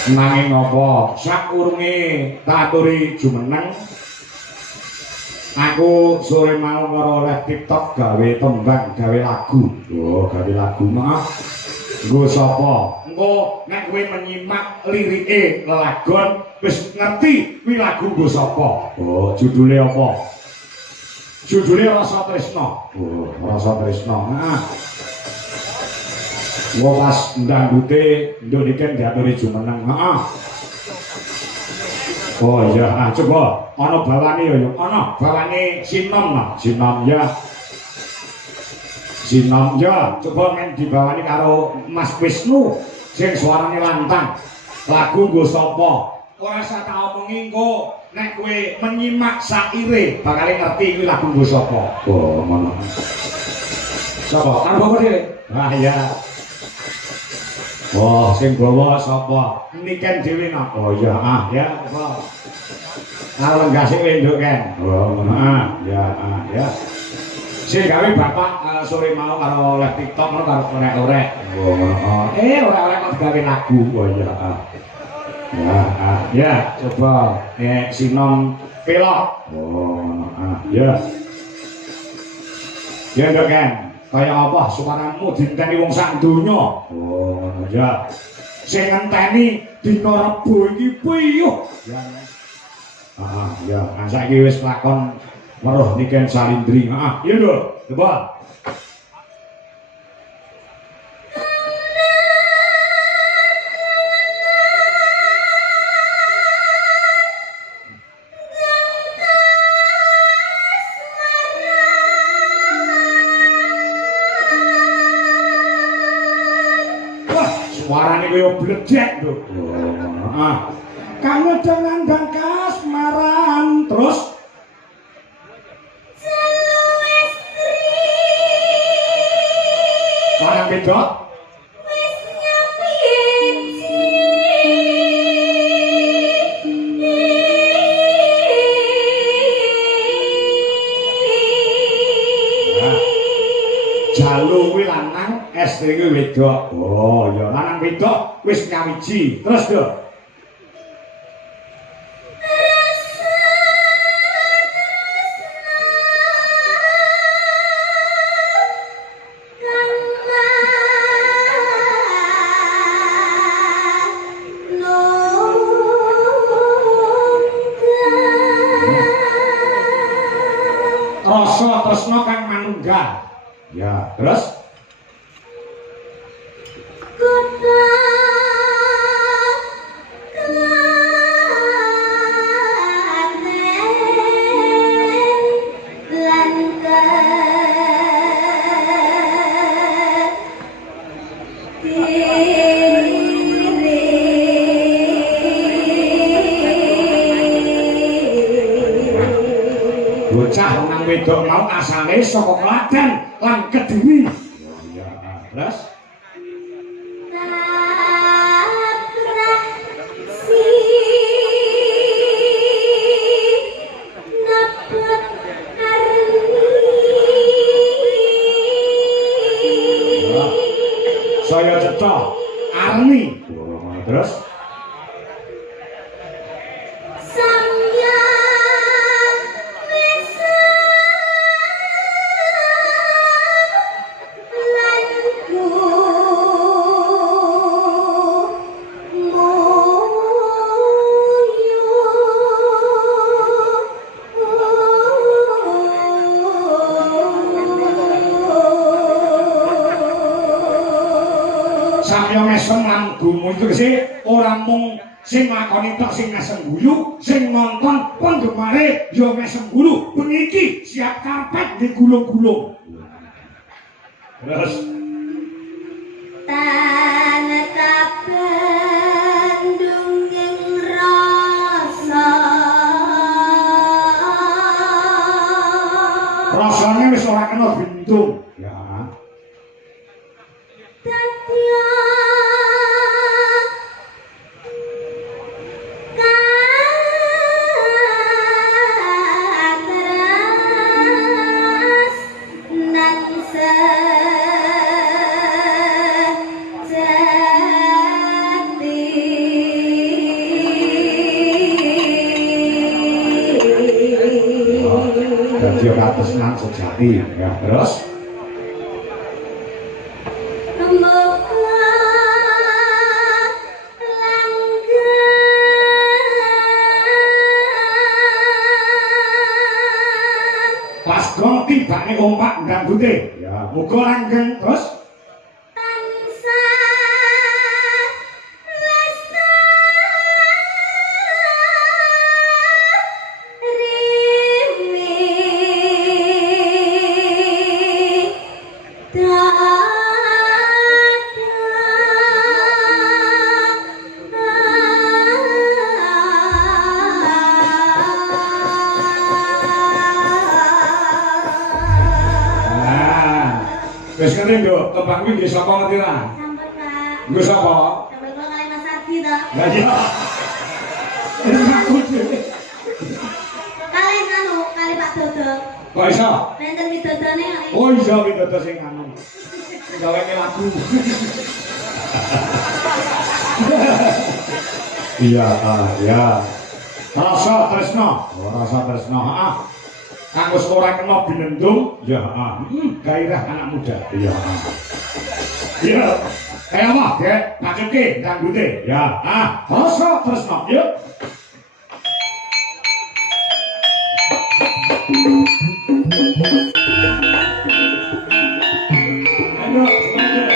Nanging apa sakurunge taturi jumeneng aku sore mau ngeroleh TikTok gawe tembang gawe lagu. Oh, gawe lagu maaf. Nggo sapa? Engko nek kowe menyimak lirike lelagon wis ngerti kuwi lagu nggo sapa. Oh, judule apa? Judule Rasa Tresna. Oh, Rasa Tresna. Nah. Wong pas ndangdute ndoniken diaturi jumeneng. Heeh. Oh iya, coba ana bawane ya, ana bawane Sinom nah, Sinom ya. Sinom ya, coba men dibawani karo Mas Wisnu sing suarane lantang. Lagu nggo sapa? Ora usah tak omongi engko nek kowe menyimak saire bakal ngerti kuwi lagu nggo sapa. Oh, ngono. Sapa? Karo bapak dhewe. Ah iya. Oh, sing bawa sapa? Niken dhewe nak. Oh iya, ya. Apa? Karo lenggah sing wendok kan. Oh, ngono. Ya, ya. Sing gawe bapak sore mau karo live TikTok ngono karo orek-orek. Oh, ngono. Orek-orek kok gawe lagu. Oh iya, Ya, coba nek Sinom pelok. Oh, ngono. Ya. Ya, ndok kan. Kaya apa suaramu dinteni wong sak donya. Oh, ya. Sing ngenteni dina Rebo iki piyuh. Ya. Saiki wis lakon weruh Niken Salindri. Iya lho, coba. Suarane kaya bledek lho. Kamu dengan bangkas maran terus Barang beda Jalu kuwi lanang, estri kuwi wedok. Oh, ya lanang wedok wis nyawiji. Terus, Dok. Rasa tresna kang manunggal. Ya, terus bocah nang wedok mau asale saka Klaten lan Kediri. Ya, terus saya cetok Arni. Terus samya mesem lan gumu itu sih ora mung sing lakoni tok sing mesem guyu, sing nonton penggemare yo mesem guyu. Beniki siap karpet digulung-gulung. Terus tanetap Bandung ing rasa rasane wis ora kena bintung. Ya. ya katresnan sejati ya terus pas gong tibane ompak ndangdute ya muga langgeng terus wis kene nduk tembang iki nggih sapa ngerti ra? Sampun, Pak. Nggo sapa? Sampun kula kali Mas Ardi to. Lah iya. Aku dhewe. Kali kali Pak Dodo. Kok iso? Nenten widodone kali. Oh iya widodo sing anu. Gawene lagu. Iya, ya. Rasa tresno, rasa tresno. Heeh. Kang wis ora kena binendung, ya gairah anak muda. Iya. Iya. Kayak apa, Dek? Pacuke dangdute. Ya, rasa tresno. Yuk. Ayo, semuanya.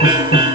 Thank